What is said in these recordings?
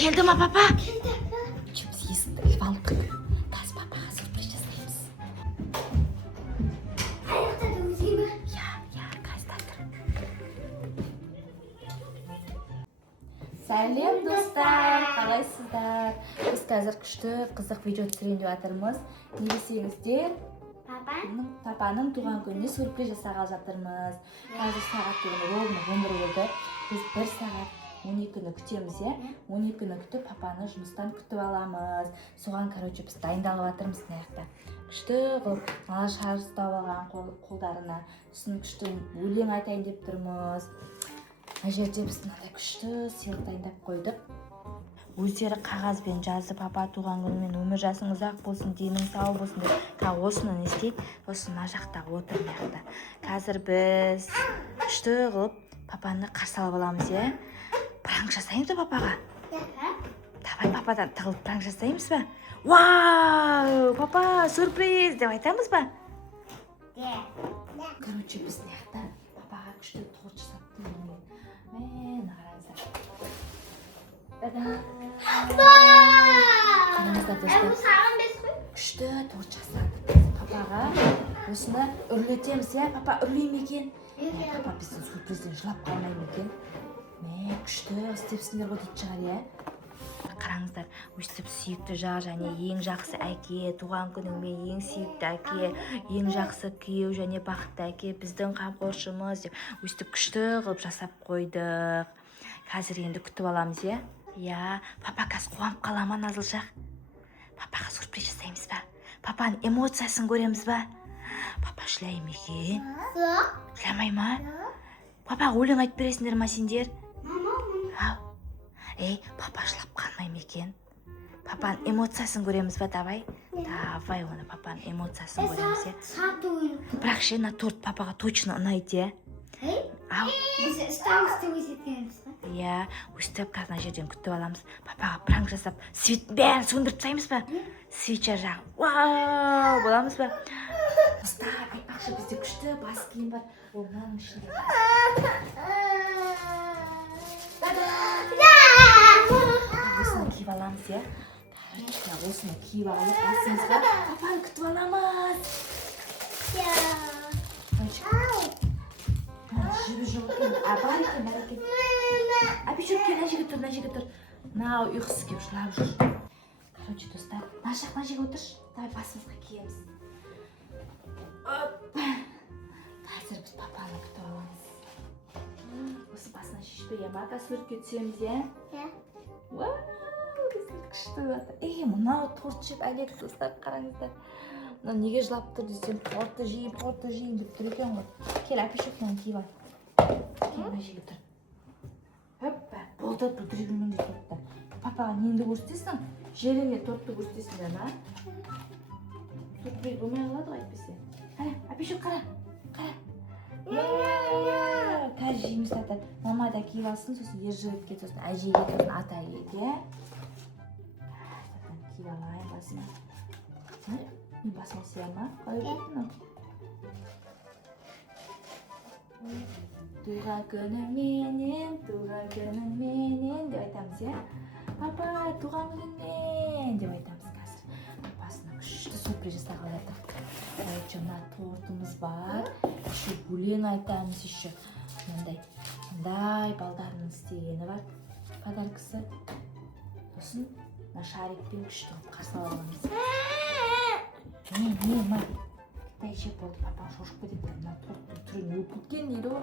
Келді ма папа? Келді. Біз есікті іліп алдық. Қазір папаға сюрприз жасаймыз. Аяқта да өзге ме? Иә, қазір тұр. Сәлем достар, қалайсыздар? Біз қазір күшті қызық видео түсірейін деп жатырмыз. Не десеңіздер, папаның туған күніне сюрприз жасағалы жатырмыз. Қазір сағат ровно 11 болды. Біз 1 сағат 12-ні күтеміз, 12-ні күтіп папаны жұмыстан күтіп аламыз. Соған, біз дайындалып жатырмыз мына жақта. Күшті қылып, мына шар ұстап алған қолдарына. Сосын күшті өлең айтайын деп тұрмыз. Мына жерде біз мынандай күшті сыйлық дайындап қойдық. Өздері қағазбен жазды, папа туған күнімен өмір жасың ұзақ болсын, денің сау болсын деп. Осыны не істейді? Осы мына жақта отыр мына жақта. Қазір біз күшті қылып папаны қарсы алып аламыз, Пранк жасаймыз ба папаға? Давай пападан тығылып пранк жасаймыз ба? Вау! Папа, сюрприз деп айтамыз ба? Короче, біз мына жақта папаға күшті торт жасап тұрмыз. Мені қараңыздар. Қараңыздар достар. Күшті торт жасадық. Папаға осыны үрлетеміз, Папа үрлей ме екен? Папа біздің сюрпризден жылап қалмай ма екен? Күшті істепсіңдер ғой дейді шығар, Қараңыздар, өстіп сүйікті жар және ең жақсы әке, туған күніңмен ең сүйікті әке, ең жақсы күйеу және бақытты әке, біздің қамқоршымыз деп өстіп күшті қылып жасап қойдық. Қазір енді күтіп аламыз, Папа қазір қуанып қала ма, Назылжақ? Папаға сюрприз жасаймыз ба? Папаның эмоциясын көреміз ба? Папа жылай ма екен? Жыламай ма? Папаға өлең айтып бересіңдер ма сендер? Папа жылап қалмай ма екен? Папаның эмоциясын көреміз ба, давай? Давай оны папаның эмоциясын көреміз, Бірақ мына торт папаға точно ұнайды, Біз ұстап өсетеміз ба? Өстіп қазір жерден күтіп аламыз. Папаға пранк жасап, светтің бәрін сөндіріп тастаймыз ба? Свеча жағы. Вау, боламыз ба? Достар, айтпақшы бізде күшті бас киім бар. Ол мынаның ішінде. Осыны киіп аламыз, Осыны киіп алып, басымызға папаны күтіп аламыз. Жібі жоқ екен, бар екен, бар екен. Әпешек кен, әжеге тұр. Мынау ұйқысы кеп жылап жүр. Достар, мына жерге отыршы. Давай басымызға киеміз. Қазір біз папаны күтіп аламыз. Осы басына шешпеге бата суретке түсеміз, Вау, біздің күшті жатыр. Мынау торт жеп әлек, достар, қараңыздар. Неге жылап тұр десем, торты жейін деп тұр екен ғой. Кел, әпешекнен киіп ал. Кел, мына жерге тұр. Өппа, болды, бүлдірегіммен де тортты. Папаға неңді көрсетесің? Жеріне тортты көрсетесіңдер, ма? Сюрприз болмай қалады ғой әйтпесе. Қара, әпешек, қара. Қазір жейміз тата. Мама да киіп алсын, сосын ержігітке, сосын әжеге, сосын ата әйеге. Киіп алайын басыма. Мен басыма сия ма? Қалай көрдің? Туған күнің менен деп айтамыз, Папа, туған күніңмен деп айтамыз қазір. Басына күшті сюрприз жасағалы жатыр. Мына тортымыз бар. Еще өлең айтамыз, еще мындай балдарының істегені бар. Подаркасы. Сосын мына шарикпен күшті қылып қарсы аламыз. Ма? Қытай жеп болды, папа шошып кетеді. Мына торттың түрін өпілген дейді ғой.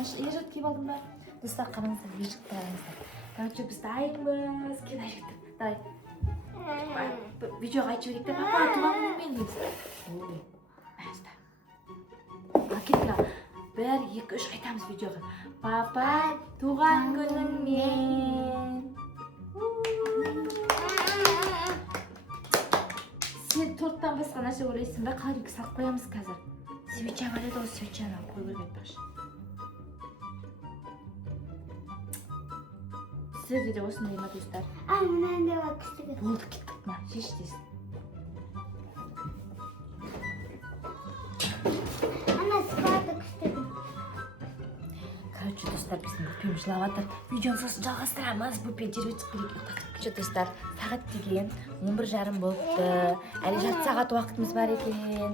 Ержігіт киіп алдың ба? Достар, қараңыздар, ержігітті қараңыздар. Біз дайынбыз. Кел, ержігіт. Давай. Видеоға айтып жіберейік, папа туған күніңмен дейміз. Кетті. 1, 2, 3 айтамыз видеоға. Папа туған күніңмен. Сен торттан басқа нәрсе ойлайсың ба? Қалай салып қоямыз қазір. Свеча бар еді, осы свечаны қой көріп айтпақшы. Сіздерде де осындай ма, достар? Мынандай бар күштігі. Болды, кеттік ма? Шеш десін. Достар, біздің Бөпем жылап жатыр. Видеоны сосын жалғастырамыз. Бөпе жерге шығып келейік, ұйықтатып. Что достар, сағат деген 11:30 болыпты. Әлі жарты сағат уақытымыз бар екен.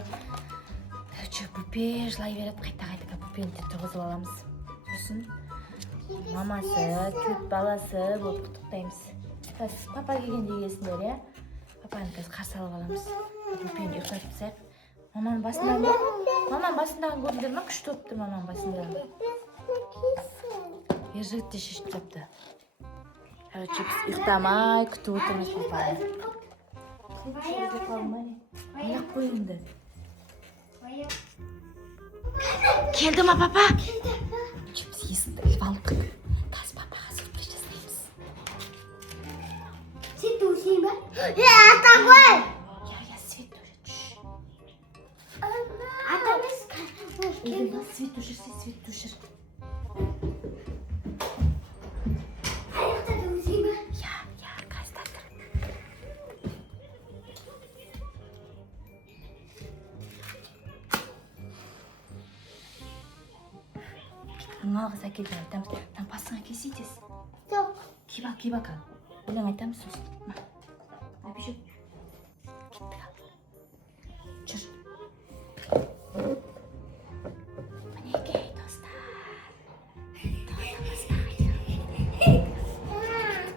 Короче, Бөпе жылай береді, қайта Бөпені де тұрғызып аламыз. Сосын мамасы, төрт баласы болып құттықтаймыз. Қазір папа келгенде келсіңдер, иә? Папаны қазір қарсы алып аламыз. Бөпені ұйықтатып тастайық. Маманың басындағы көрдіңдер ме? Күшті болыпты маманың басындағы. Ержігіт те шешіп тапты. Короче, біз ұйықтамай күтіп отырмыз папаны. Аяқ қойыңды. Келді ма папа? Біз есікті іліп алып қыдық. Қазір папаға сюрприз жасаймыз. Сен тусың ба? Ата ғой! Я свет тушыр. Атамыз Свет тушыр, свет тушыр. Аяқта тусың ба? Я, қазір тұр. Алғыз әкелген айтамыз. Там басыңа кесейтесіз. Жоқ. Киба кал. Өлең айтамыз сосын. Әбішіп. Кеттік ал. Жүр. Мінекей, достар.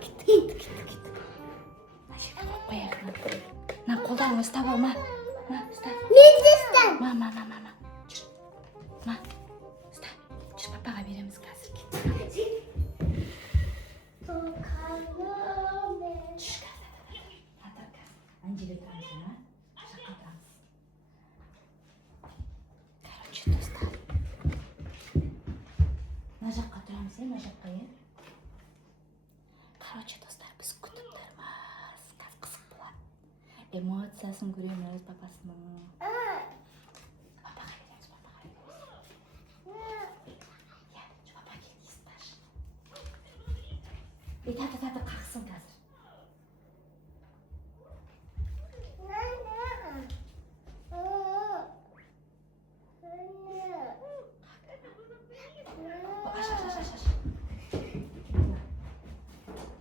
Кеттік. Мына жерге қойып қояйық. Мына қолдарыңа ұстап ал, ма. Ұстап. Мен де ұстам. Ма. Жүр. Ма. Ұстап. Жүр, папаға береміз қазір. Кеттік. Анжеле тұрмыз, ма? Жаққа тұрамыз. Короче, достар. Мына жаққа тұрамыз, мына жаққа, Короче, достар, біз күтіп тұрмыз. Қазір қызық болады. Эмоциясын көреміз папасының. Папаға береміз. Папа келгейсін баш. Таты қақсын қазір.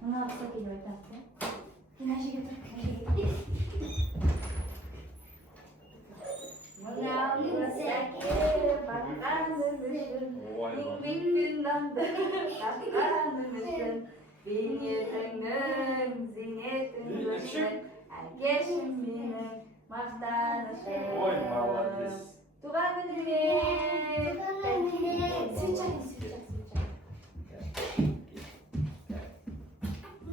Мына апса келіп айтады. Мына жерге тұрып. Мына апса келіп баққаным үшін, еңбектің нанды тапқаным үшін, бейнетіңнің зейнетің үшін, әкешім менің мақтанышым. Ой, молодец. Туған күніңмен. Свет чай.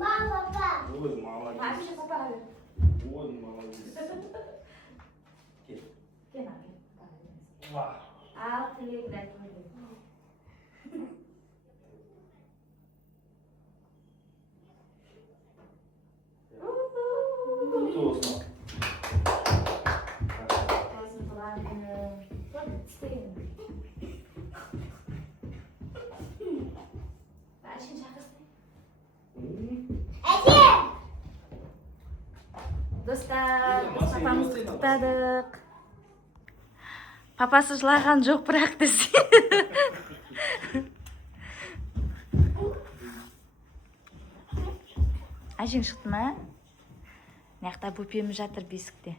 Папа. Ой, молодец. Әбіші папаға бер. Ой, молодец. Кел. Кел. Ал, тілегін айтып қойды. Тосно. Тосын туған күні. Істеген. Әшін шақырсын. Достар, біз папамызды құттықтадық. Папасы жылаған жоқ бірақ десе. Әжең шықты ма? Мына Бөпеміз жатыр бесікте.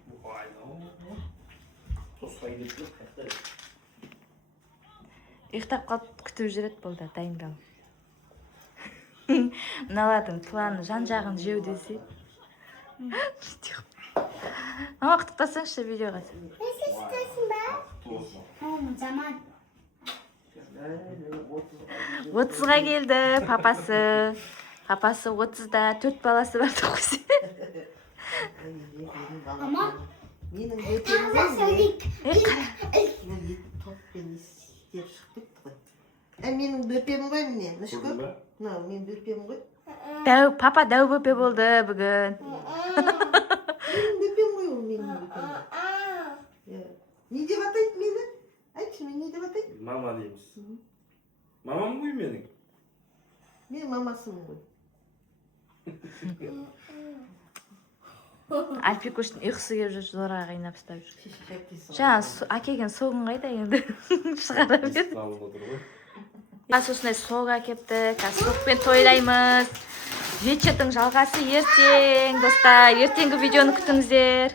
Ұйықтап қалып күтіп жүреді болды, дайындалып. Мыналардың планы жан-жағын жеу десе. Мама құттықтасаңшы видеоға. Сен істейсің ба? Заман. 30-ға келді папасы. Папасы 30-да 4 баласы бар тоқысы. Ама. Менің Таза сөйлейік. топпен істеп шықтық қой. Менің бөпем ғой міне, нышқы. Мынау мен бөпем ғой. Папа дәу бөпе болды бүгін. Менің бөпем ғой ол менің бөпем. Не деп атайды мені? Айтшы, мен не деп атайды? Мама дейміз. Мамам ғой менің. Мен мамасымын ғой. Альпикуштың ұйқысы келіп жүр, зорға қайнап ұстап жүр. Жаңа әкелген соғын қайда енді шығара бер. Есікті алып отыр ғой. осындай сок әкептік. Сокпен тойлаймыз. Вечердің жалғасы ертең, достар. Ертеңгі видеоны күтіңіздер.